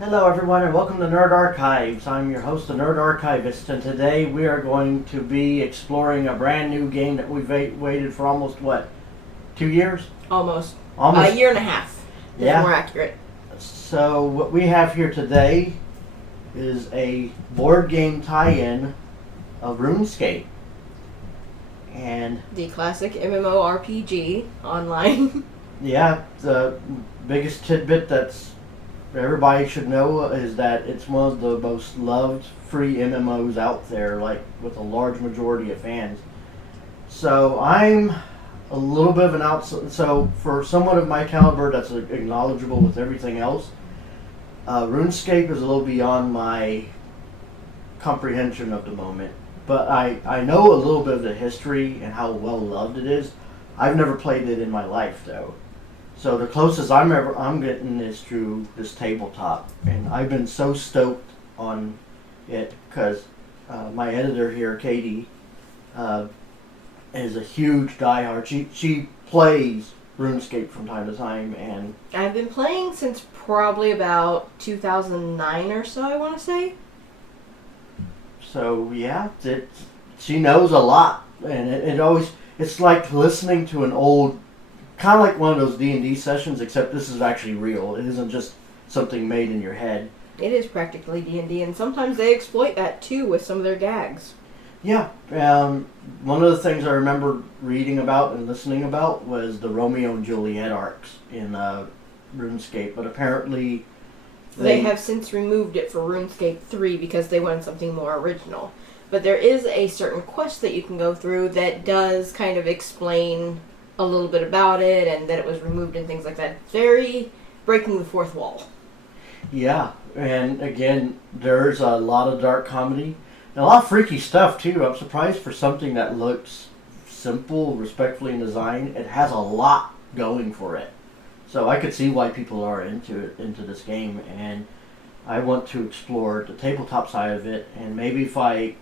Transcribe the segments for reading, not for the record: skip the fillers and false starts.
Hello everyone and welcome to Nerd Archives. I'm your host, the Nerd Archivist, and today we are going to be exploring a brand new game that we've waited for almost, 2 years? Almost. Almost. A year and a half. Yeah. More accurate. So what we have here today is a board game tie-in of RuneScape. And The classic MMORPG online. yeah, the biggest tidbit that's everybody should know is that it's one of the most loved free MMOs out there, like with a large majority of fans. So I'm a little bit of an outsider. So for someone of my caliber that's acknowledgeable with everything else, RuneScape is a little beyond my comprehension of the moment. But I know a little bit of the history and how well loved it is. I've never played it in my life though. So the closest I'm getting is through this tabletop, and I've been so stoked on it because my editor here, Katie, is a huge diehard. She plays RuneScape from time to time, and I've been playing since probably about 2009 or so, I want to say. so yeah, she knows a lot, and it's like listening to an old. Kind of like one of those D&D sessions, except this is actually real. It isn't just something made in your head. It is practically D&D, and sometimes they exploit that too with some of their gags. Yeah. One of the things I remember reading about and listening about was the Romeo and Juliet arcs in RuneScape, but apparently They have since removed it for RuneScape 3 because they wanted something more original. But there is a certain quest that you can go through that does kind of explain a little bit about it and that it was removed and things like that. Very breaking the fourth wall. Yeah, and again, there's a lot of dark comedy and a lot of freaky stuff too. I'm surprised for something that looks simple, respectfully in design. It has a lot going for it, so I could see why people are into this game. And I want to explore the tabletop side of it, and maybe if I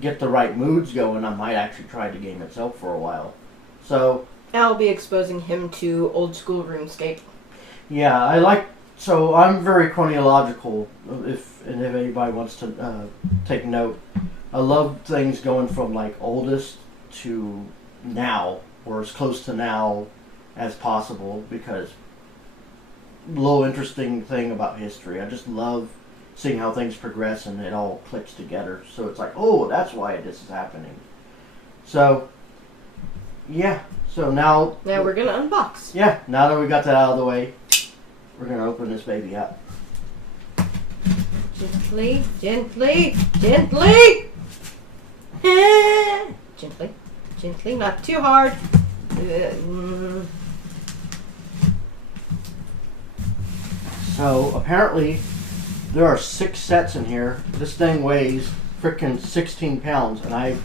get the right moods going, I might actually try the game itself for a while. So I'll be exposing him to old school RuneScape. yeah, so I'm very chronological. If anybody wants to take note, I love things going from like oldest to now, or as close to now as possible, because a little interesting thing about history. I just love seeing how things progress and it all clicks together. So it's like, oh, that's why this is happening. So yeah. So now Now we're gonna unbox. Yeah, now that we got that out of the way, we're going to open this baby up. Gently, gently, gently! Gently, gently, not too hard. So apparently there are 6 sets in here. This thing weighs frickin' 16 pounds, and I've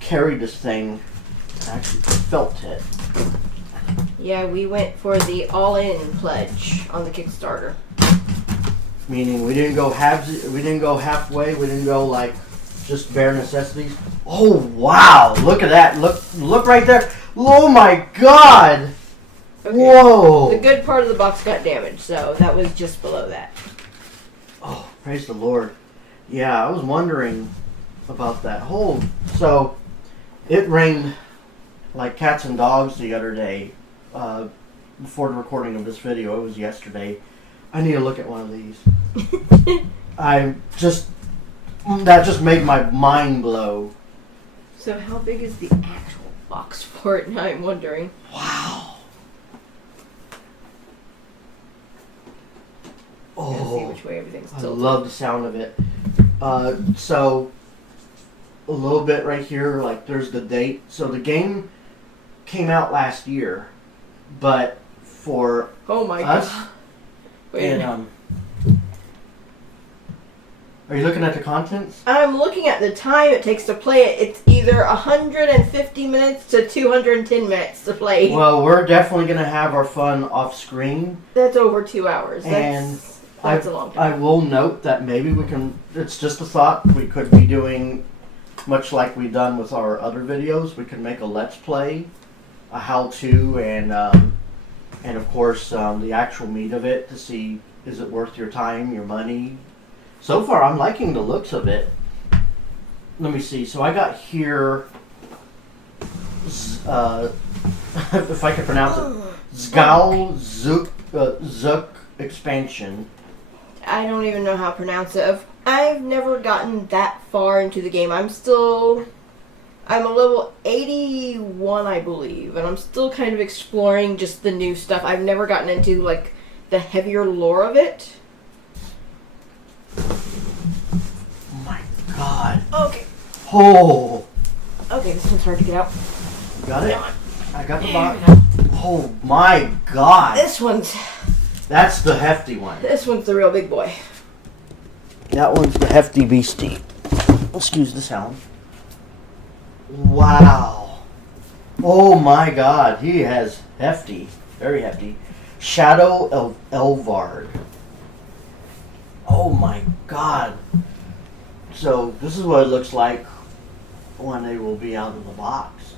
carried this thing. I actually felt it. Yeah, we went for the all-in pledge on the Kickstarter. Meaning we didn't go halfway, we didn't go like just bare necessities. Oh wow, look at that. Look right there. Oh my god. Okay. Whoa. The good part of the box got damaged, so that was just below that. Oh, praise the Lord. Yeah, I was wondering about that whole. So it rained like cats and dogs the other day. Before the recording of this video, it was yesterday. I need to look at one of these. That just made my mind blow. So how big is the actual box for it? Now I'm wondering. Wow. Let's see Oh, which way everything's I tilted. love the sound of it. So a little bit right here, like there's the date. So the game came out last year, but for Oh my us, god. Wait a minute. and are you looking at the contents? I'm looking at the time it takes to play it. It's either 150 minutes to 210 minutes to play. Well, we're definitely gonna have our fun off screen. That's over 2 hours. And That's a long I time. will note that maybe we can. It's just a thought. We could be doing much like we've done with our other videos. We could make a let's play, a how-to, and of course the actual meat of it to see is it worth your time, your money? So far, I'm liking the looks of it. Let me see. So I got here, if I can pronounce it, Zgal Zuk expansion. I don't even know how to pronounce it. I've never gotten that far into the game. I'm a level 81, I believe, and I'm still kind of exploring just the new stuff. I've never gotten into, like, the heavier lore of it. Oh my god. Okay. Oh. Okay, this one's hard to get out. Got it? Come on. I got the There box. we go. Oh my god. That's the hefty one. This one's the real big boy. That one's the hefty beastie. Excuse the sound. Wow. Oh my god. He has hefty. Very hefty. Shadow of Elvarg. Oh my god. So this is what it looks like when they will be out of the box.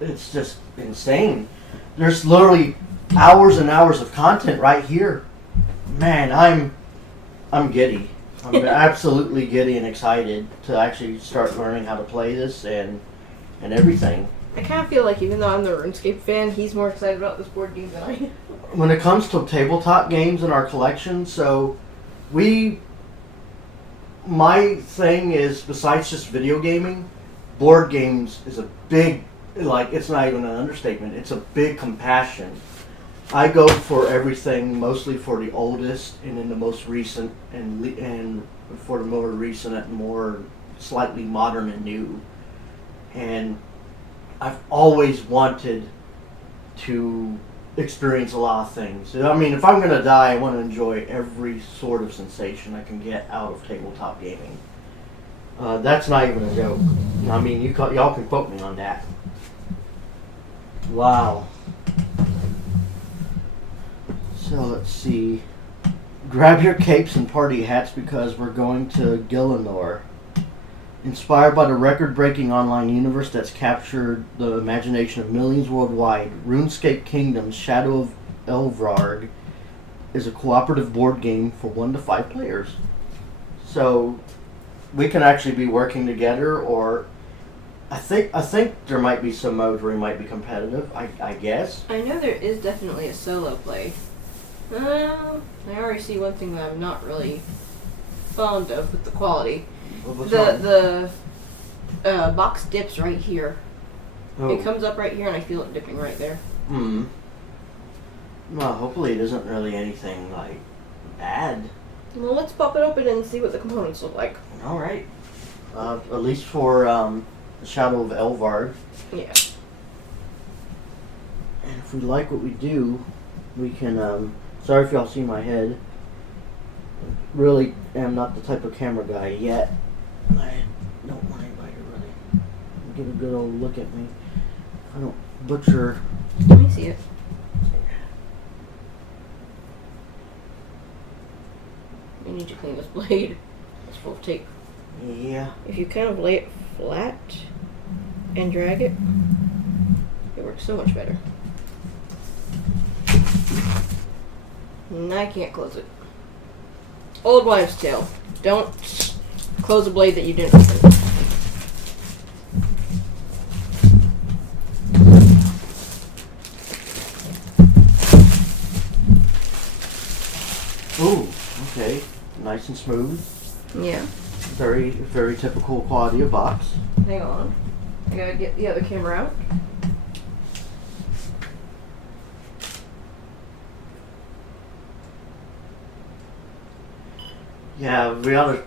It's just insane. There's literally hours and hours of content right here. Man, I'm giddy. I'm absolutely giddy and excited to actually start learning how to play this and everything. I kind of feel like even though I'm the RuneScape fan, he's more excited about this board game than I am. When it comes to tabletop games in our collection, so my thing is, besides just video gaming, board games is a big, like, it's not even an understatement, it's a big compassion. I go for everything, mostly for the oldest and then the most recent, and for the more recent and more slightly modern and new. And I've always wanted to experience a lot of things. I mean, if I'm going to die, I want to enjoy every sort of sensation I can get out of tabletop gaming. That's not even a joke. I mean, y'all can quote me on that. Wow. So let's see. Grab your capes and party hats because we're going to Gillinor. Inspired by the record-breaking online universe that's captured the imagination of millions worldwide, RuneScape Kingdom's Shadow of Elvarg is a cooperative board game for 1 to 5 players. So we can actually be working together, or I think there might be some modes where we might be competitive. I guess. I know there is definitely a solo play. I already see one thing that I'm not really fond of with the quality. The box dips right here. Oh. It comes up right here, and I feel it dipping right there. Hmm. Well, hopefully it isn't really anything like bad. Well, let's pop it open and see what the components look like. All right. At least for the Shadow of Elvarg. Yeah. And if we like what we do, we can. Sorry if y'all see my head. Really am not the type of camera guy yet. I don't want anybody to really give a good old look at me. I don't butcher. Let me see it. You need to clean this blade. It's full of tape. Yeah. If you kind of lay it flat and drag it, it works so much better. And I can't close it. Old wives' tale. Don't close a blade that you didn't open. Ooh, okay. Nice and smooth. Yeah. Very, very typical quality of box. Hang on. I gotta get the other camera out. Yeah, we ought to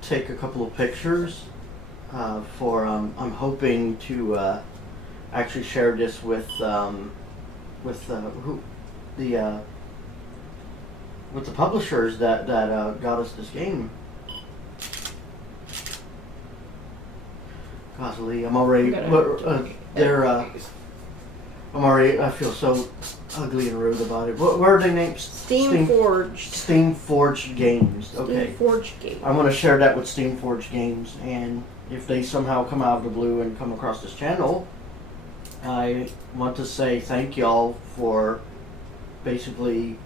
take a couple of pictures for. I'm hoping to actually share this with the publishers that got us this game. Golly, I'm already. I'm already. I feel so ugly and rude about it. What are they named? Steamforged. Steamforged Games. Okay. Steamforged Games. I'm going to share that with Steamforged Games, and if they somehow come out of the blue and come across this channel, I want to say thank y'all for basically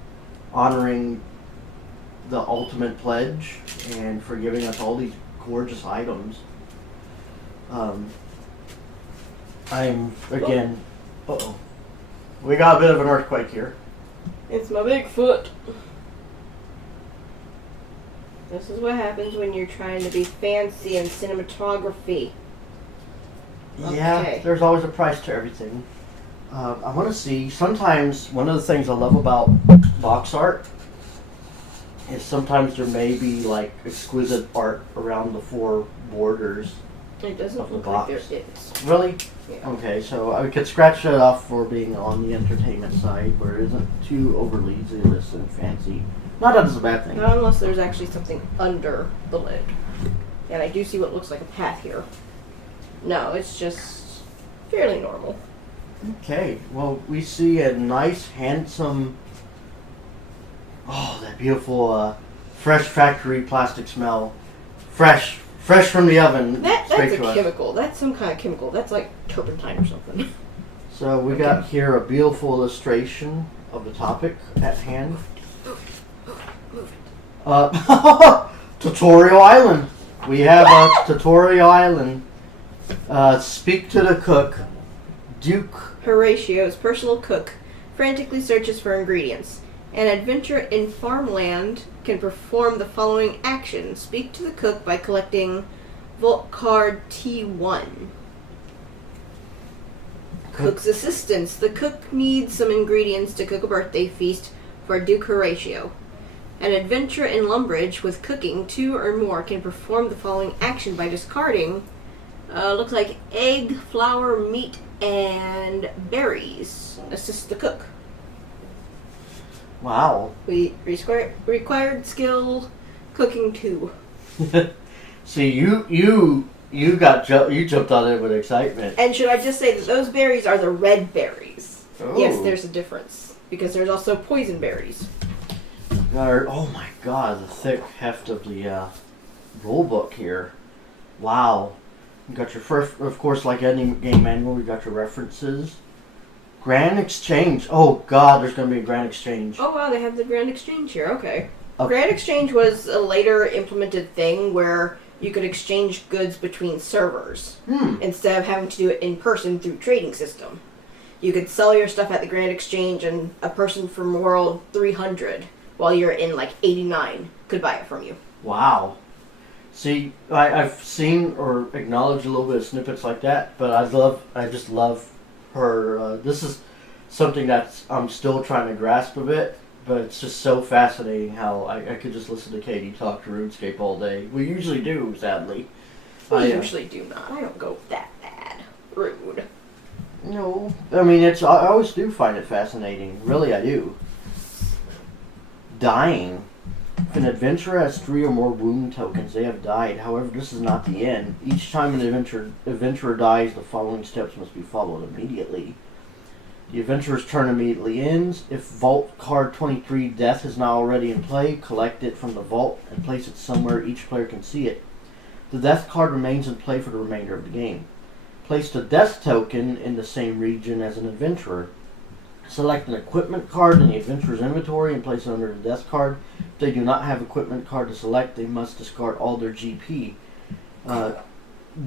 honoring the ultimate pledge and for giving us all these gorgeous items. I'm again. Uh-oh. We got a bit of an earthquake here. It's my big foot. This is what happens when you're trying to be fancy in cinematography. Yeah, Okay. there's always a price to everything. I want to see, sometimes, one of the things I love about box art is sometimes there may be like exquisite art around the four borders. It doesn't Of the look box. like there is. Really? Yeah. Okay, so I could scratch that off for being on the entertainment side where it isn't too overly zealous and fancy. Not that it's a bad thing. Not unless there's actually something under the lid. And I do see what looks like a path here. No, it's just fairly normal. Okay, well, we see a nice, handsome, oh, that beautiful, fresh factory plastic smell. Fresh from the oven. That's straight a to us. chemical. That's some kind of chemical. That's like turpentine or something. So we got here a beautiful illustration of the topic at hand. Tutorial Island. We have a Tutorial Island. Speak to the cook. Duke. Horatio's personal cook frantically searches for ingredients. An adventurer in farmland can perform the following action. Speak to the cook by collecting Vault Card T1. Cook's assistance. The cook needs some ingredients to cook a birthday feast for Duke Horatio. An adventurer in Lumbridge with cooking 2 or more can perform the following action by discarding looks like egg, flour, meat, and berries. Assist the cook. Wow. We required skill cooking 2. See, you jumped on it with excitement. And should I just say that those berries are the red berries? Oh. Yes, there's a difference because there's also poison berries. Oh my God, the thick heft of the rule book here. Wow. You got your first, of course, like any game manual, you got your references. Grand Exchange. Oh God, there's going to be a Grand Exchange. Oh wow, they have the Grand Exchange here. Okay. Okay. Grand Exchange was a later implemented thing where you could exchange goods between servers instead of having to do it in person through trading system. You could sell your stuff at the Grand Exchange and a person from World 300 while you're in like 89 could buy it from you. Wow. See, I've seen or acknowledged a little bit of snippets like that, but I just love her. This is something that I'm still trying to grasp a bit, but it's just so fascinating how I could just listen to Katie talk to RuneScape all day. We usually do, sadly. We usually do not. I don't go that bad. Rude. No, I mean I always do find it fascinating. Really, I do. Dying. If an adventurer has 3 or more wound tokens, they have died. However, this is not the end. Each time an adventurer dies, the following steps must be followed immediately. The adventurer's turn immediately ends. If Vault Card 23 Death is not already in play, collect it from the vault and place it somewhere each player can see it. The Death card remains in play for the remainder of the game. Place the Death token in the same region as an adventurer. Select an equipment card in the adventurer's inventory and place it under the Death card. If they do not have equipment card to select, they must discard all their GP.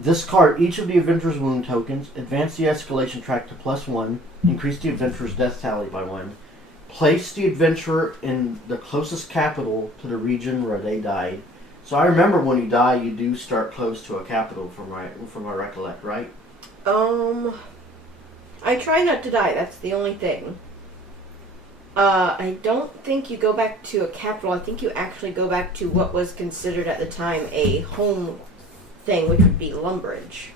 Discard each of the adventurer's wound tokens, advance the escalation track to +1, increase the adventurer's death tally by 1. Place the adventurer in the closest capital to the region where they died. So I remember when you die, you do start close to a capital from my recollect, right? I try not to die, that's the only thing. I don't think you go back to a capital. I think you actually go back to what was considered at the time a home thing, which would be Lumbridge.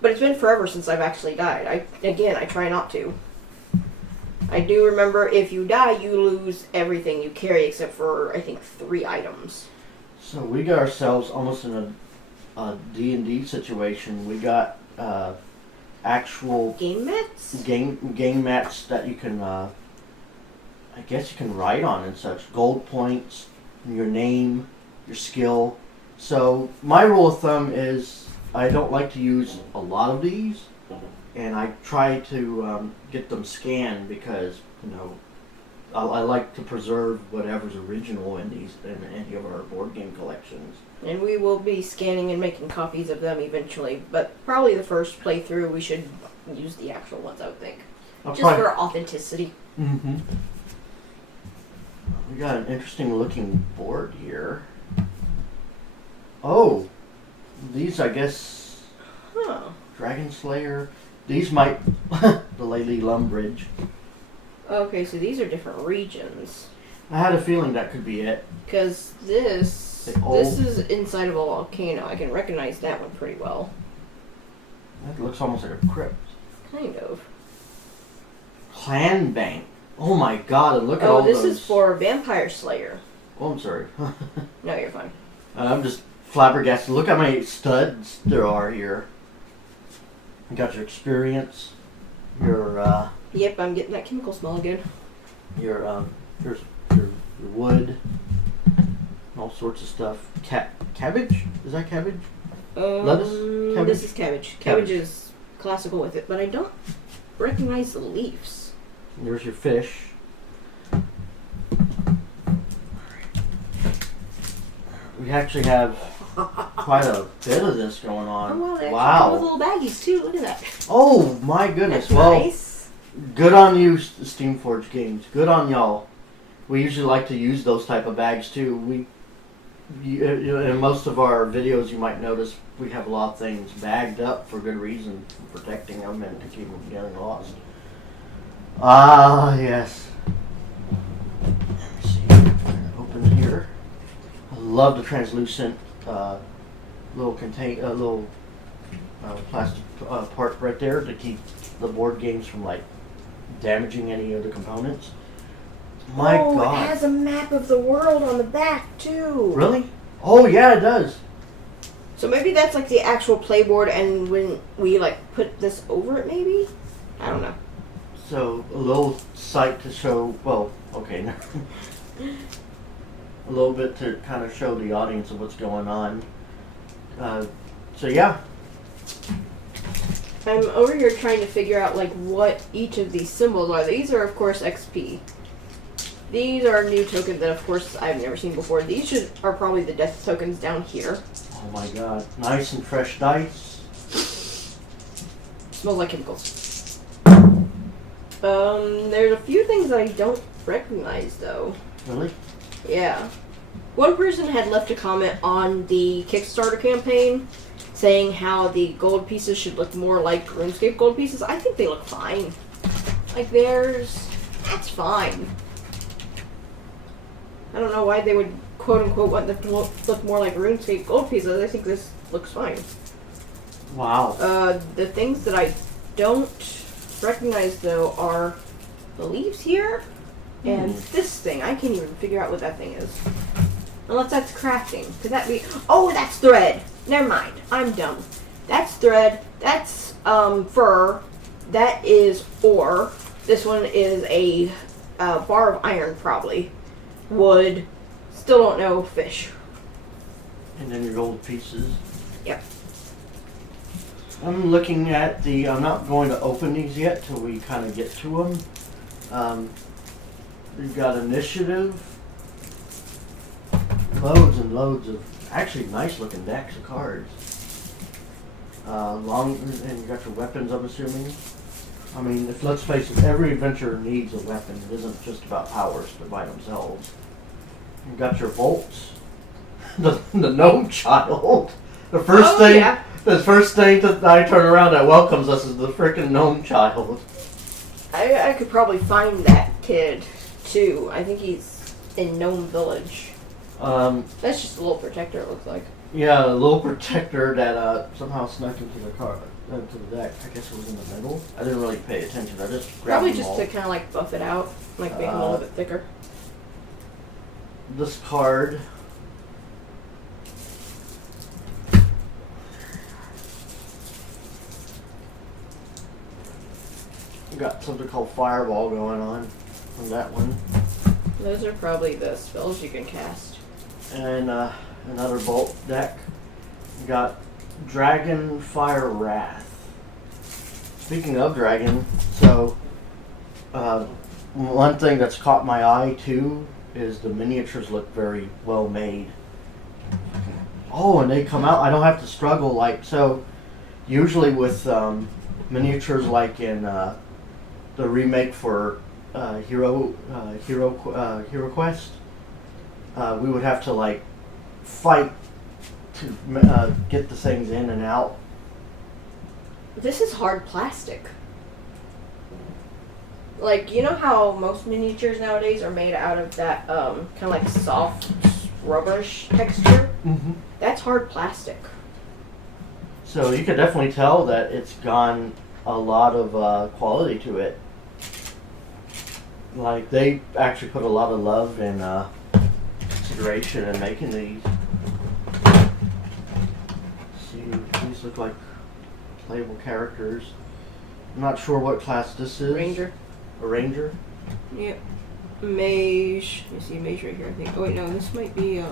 But it's been forever since I've actually died. I try not to. I do remember if you die, you lose everything you carry except for, I think, 3 items. So we got ourselves almost in a D&D situation. We got actual Game mats? game mats that you can, I guess you can write on and such. Gold points, your name, your skill. So my rule of thumb is I don't like to use a lot of these, and I try to get them scanned because, I like to preserve whatever's original in any of our board game collections. And we will be scanning and making copies of them eventually, but probably the first playthrough we should use the actual ones, I would think. For authenticity. Mm-hmm. We got an interesting looking board here. Oh, these I guess. Huh. Dragon Slayer. These might the Lely Lumbridge. Okay, so these are different regions. I had a feeling that could be it. Because this is inside of a volcano. I can recognize that one pretty well. That looks almost like a crypt. Kind of. Clan Bank. Oh my god, and look at all those. Oh, this is for Vampire Slayer. Oh, I'm sorry. No, you're fine. I'm just flabbergasted. Look how many studs there are here. You got your experience. Your, Yep, I'm getting that chemical smell again. your wood. All sorts of stuff. Cabbage? Is that cabbage? Lettuce? Cabbage? This is cabbage. Cabbage is classical with it, but I don't recognize the leaves. There's your fish. We actually have quite a bit of this going on. Oh, wow, they actually Wow. come with little baggies too. Look at that. Oh my goodness. That's Well, nice. good on you, Steamforge Games. Good on y'all. We usually like to use those type of bags too. In most of our videos, you might notice we have a lot of things bagged up for good reason, for protecting them and to keep them from getting lost. Ah, yes. Let me see. Open here. I love the translucent little plastic part right there to keep the board games from like damaging any of the components. My God. It has a map of the world on the back too. Really? Oh yeah, it does. So maybe that's like the actual playboard, and when we like put this over it, maybe? I don't know. So a little sight to show. Well, okay. A little bit to kind of show the audience of what's going on. So yeah. I'm over here trying to figure out like what each of these symbols are. These are of course XP. These are new tokens that of course I've never seen before. These are probably the death tokens down here. Oh my God! Nice and fresh dice. Smells like chemicals. There's a few things I don't recognize though. Really? Yeah. One person had left a comment on the Kickstarter campaign saying how the gold pieces should look more like RuneScape gold pieces. I think they look fine. Like that's fine. I don't know why they would quote unquote want them to look more like RuneScape gold pieces. I think this looks fine. Wow. The things that I don't recognize though are the leaves here and this thing. I can't even figure out what that thing is. Unless that's crafting. Could that be... Oh, that's thread. Never mind. I'm dumb. That's thread. That's fur. That is ore. This one is a bar of iron probably. Wood. Still don't know. Fish. And then your gold pieces. Yep. I'm looking at the... I'm not going to open these yet till we kind of get to them. We've got initiative. Loads and loads of actually nice looking decks of cards. And you got your weapons, I'm assuming. I mean, if let's face it, every adventure needs a weapon. It isn't just about powers by themselves. You got your bolts. the gnome child. The first thing that I turn around that welcomes us is the freaking gnome child. I could probably find that kid too. I think he's in Gnome Village. That's just a little protector, it looks like. Yeah, a little protector that somehow snuck into the deck. I guess it was in the middle. I didn't really pay attention. I just grabbed Probably them just all. to kind of like buff it out, like make it a little bit thicker. This card. We got something called Fireball going on that one. Those are probably the spells you can cast. And another bolt deck. We got Dragon Fire Wrath. Speaking of dragon, so one thing that's caught my eye too is the miniatures look very well made. Oh, and they come out. I don't have to struggle like so. Usually with miniatures like in the remake for Hero Quest, we would have to like fight to get the things in and out. This is hard plastic. Like, you know how most miniatures nowadays are made out of that kind of like soft rubberish texture? Mm-hmm. That's hard plastic. So you could definitely tell that it's gone a lot of quality to it. Like they actually put a lot of love and consideration in making these. See, these look like playable characters. I'm not sure what class this is. Ranger. A ranger? Yep. Mage. Let me see, mage right here, I think. Oh wait, no, this might be,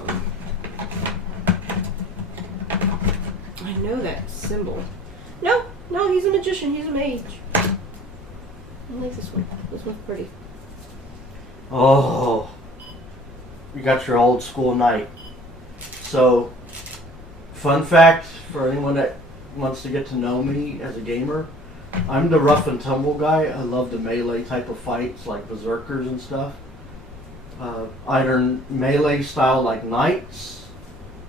I know that symbol. No, he's a magician, he's a mage. I like this one. This one's pretty. Oh, you got your old school knight. So, fun fact for anyone that wants to get to know me as a gamer, I'm the rough and tumble guy. I love the melee type of fights like berserkers and stuff. Either melee style like knights,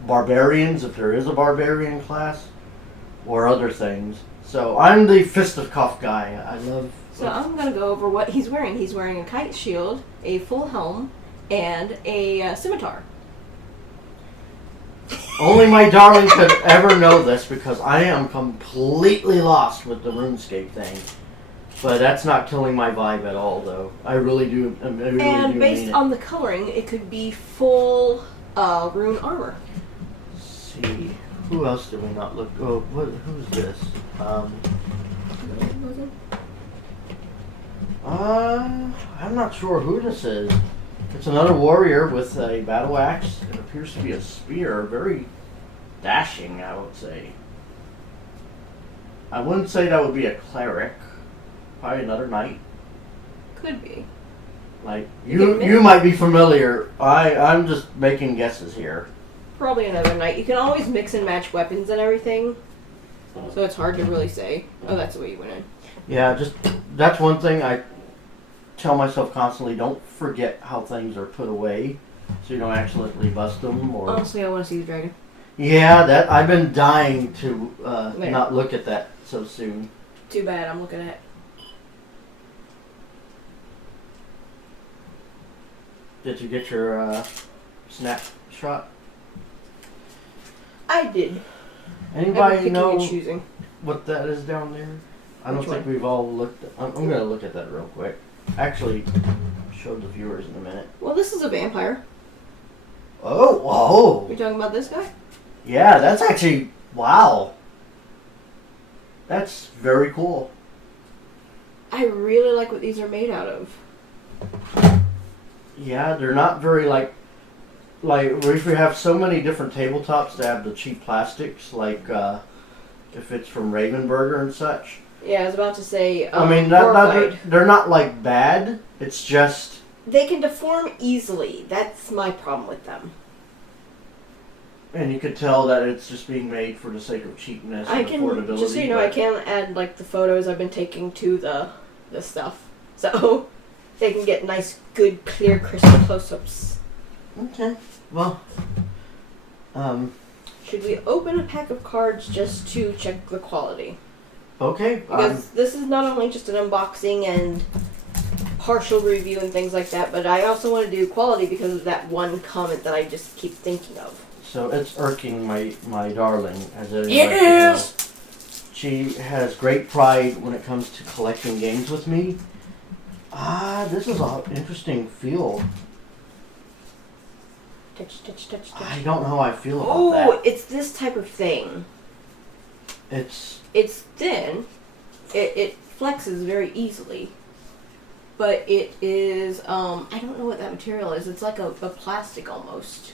barbarians if there is a barbarian class, or other things. So I'm the fisticuff guy. I love. So I'm gonna go over what he's wearing. He's wearing a kite shield, a full helm, and a scimitar. Only my darling could ever know this because I am completely lost with the RuneScape thing. But that's not killing my vibe at all, though. I really do. I really And do based mean on the coloring, it could be full rune armor. Let's see, who else did we not look? Oh, who's this? I'm not sure who this is. It's another warrior with a battle axe. It appears to be a spear. Very dashing, I would say. I wouldn't say that would be a cleric. Probably another knight. Could be. Like you might be familiar. I'm just making guesses here. Probably another knight. You can always mix and match weapons and everything, so it's hard to really say. Oh, that's the way you went in. Yeah, just that's one thing I tell myself constantly. Don't forget how things are put away, so you don't accidentally bust them. Or honestly, I want to see the dragon. yeah, that I've been dying to Wait. not look at that so soon. Too bad. I'm looking at. Did you get your snapshot? I did. Anybody picking know and choosing. what that is down there? I don't Which think one? we've all looked. I'm going to look at that real quick. Actually, show the viewers in a minute. Well, this is a vampire. Oh, whoa! You're talking about this guy? Yeah, that's actually wow. That's very cool. I really like what these are made out of. Yeah, they're not very like if we have so many different tabletops that have the cheap plastics, like if it's from Ravenburger and such. Yeah, I was about to say. I mean, they're not like bad. It's just they can deform easily. That's my problem with them. and you could tell that it's just being made for the sake of cheapness and affordability. Just so you know, I can add like the photos I've been taking to the stuff, so they can get nice, good, clear, crisp close-ups. Okay. Well, should we open a pack of cards just to check the quality? Okay. Because this is not only just an unboxing and partial review and things like that, but I also want to do quality because of that one comment that I just keep thinking of. So it's irking my darling, as it Yes! She has great pride when it comes to collecting games with me. This is an interesting feel. Touch. I don't know how I feel about Oh, that. it's this type of thing. It's thin. It flexes very easily. But it is, I don't know what that material is. It's like a plastic almost.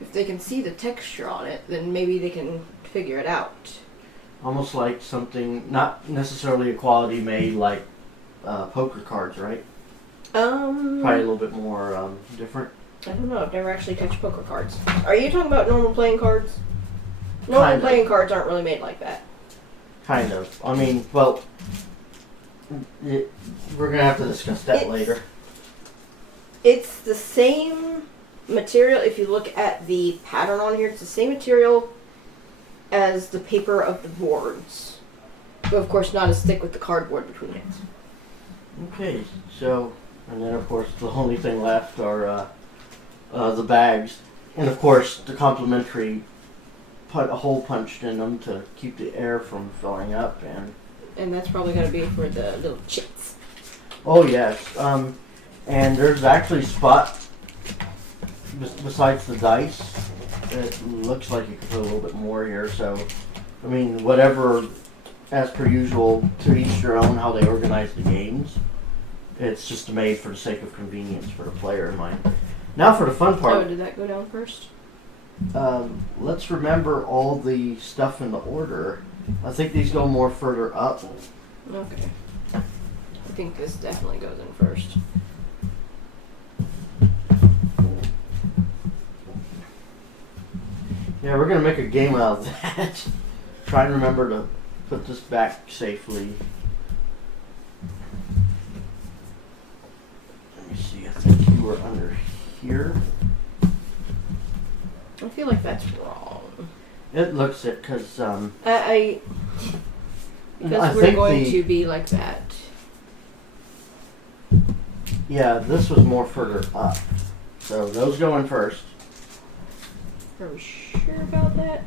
If they can see the texture on it, then maybe they can figure it out. almost like something, not necessarily a quality made like poker cards, right? Probably a little bit more different. I don't know. I've never actually touched poker cards. Are you talking about normal playing cards? Normal Kind of. playing cards aren't really made like that. Kind of. I mean, well, we're gonna have to discuss that later. It's the same material. If you look at the pattern on here, it's the same material as the paper of the boards. But of course not as thick with the cardboard between it. Okay, so, and then of course the only thing left are the bags. And of course the complimentary put a hole punched in them to keep the air from filling up. And that's probably going to be for the little chits. Oh yes, and there's actually spot besides the dice. It looks like you could put a little bit more here. So, I mean, whatever, as per usual, to each their own how they organize the games. It's just made for the sake of convenience for the player in mind. Now for the fun part. Oh, did that go down first? Let's remember all the stuff in the order. I think these go more further up. Okay. I think this definitely goes in first. Yeah, we're gonna make a game out of that. Try and remember to put this back safely. Let me see, I think you were under here. I feel like that's wrong. It looks it, because, Because I we're think going to be like that. yeah, this was more further up. So those go in first. Are we sure about that?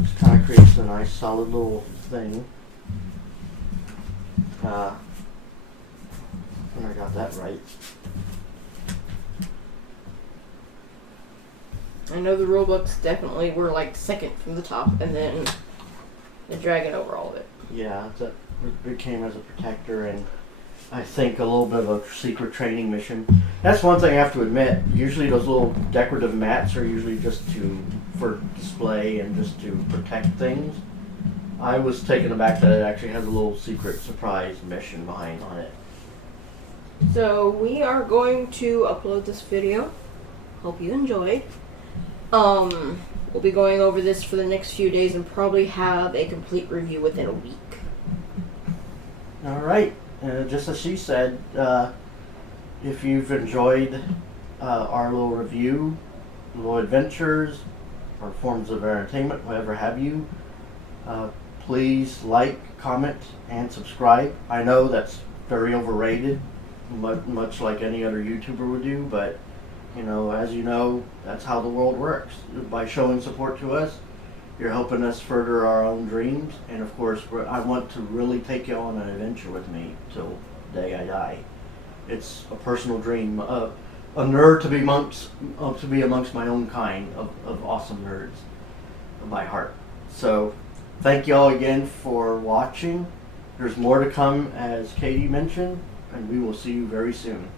Just kind of creates a nice solid little thing. And I got that right. I know the rule books definitely were like second from the top, and then the dragon over all of it. Yeah, that became as a protector, and I think a little bit of a secret training mission. That's one thing I have to admit. Usually those little decorative mats are usually just for display and just to protect things. I was taken aback that it actually has a little secret surprise mission behind on it. So we are going to upload this video. Hope you enjoyed. We'll be going over this for the next few days and probably have a complete review within a week. All right. Just as she said, if you've enjoyed our little review, little adventures, or forms of entertainment, whatever have you, please like, comment, and subscribe. I know that's very overrated, much like any other YouTuber would do, but you know, as you know, that's how the world works. By showing support to us, you're helping us further our own dreams, and of course, I want to really take you on an adventure with me till the day I die. It's a personal dream, a nerd to be amongst my own kind of awesome nerds by heart. So, thank you all again for watching. There's more to come, as Katie mentioned, and we will see you very soon.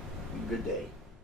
Good day.